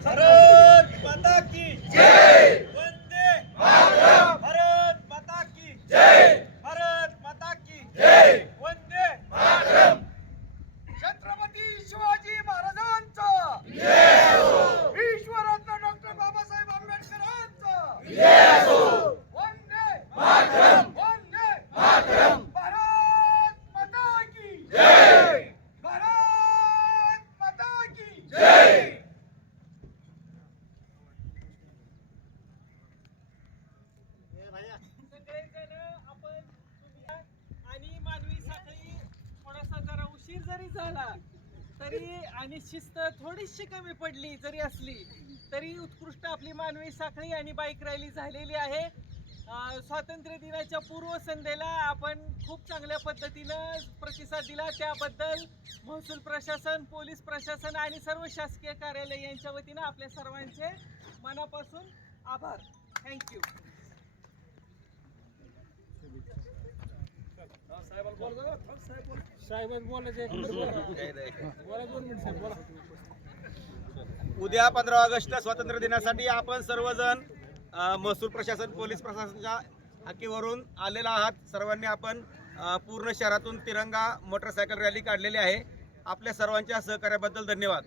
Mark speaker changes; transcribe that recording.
Speaker 1: भारत माता की जय वंदे मातरम भारत माता की जय भारत माता की जय वंदे मातरम छत्रपती शिवाजी महाराजांचा विश्वरत्न डॉक्टर बाबासाहेब आंबेडकरांचा वंदे मातरम वंदे मातरम भारत माता की जय भारत माता की जय
Speaker 2: सगळेजण आपण आणि मानवी साखळी थोडासा जरा उशीर जरी झाला तरी आणि शिस्त थोडीशी कमी पडली जरी असली तरी उत्कृष्ट आपली मानवी साखळी आणि बाईक रॅली झालेली आहे. स्वातंत्र्य दिनाच्या पूर्वसंध्येला आपण खूप चांगल्या पद्धतीनं प्रतिसाद दिला. त्याबद्दल महसूल प्रशासन पोलीस प्रशासन आणि सर्व शासकीय कार्यालय यांच्या वतीनं आपल्या सर्वांचे मनापासून आभार. थँक्यू
Speaker 1: उद्या पंधरा ऑगस्ट स्वातंत्र्य दिनासाठी आपण सर्वजण महसूल प्रशासन पोलीस प्रशासनाच्या हाकीवरून आलेला आहात. सर्वांनी आपण पूर्ण शहरातून तिरंगा मोटरसायकल रॅली काढलेली आहे. आपल्या सर्वांच्या सहकार्याबद्दल धन्यवाद.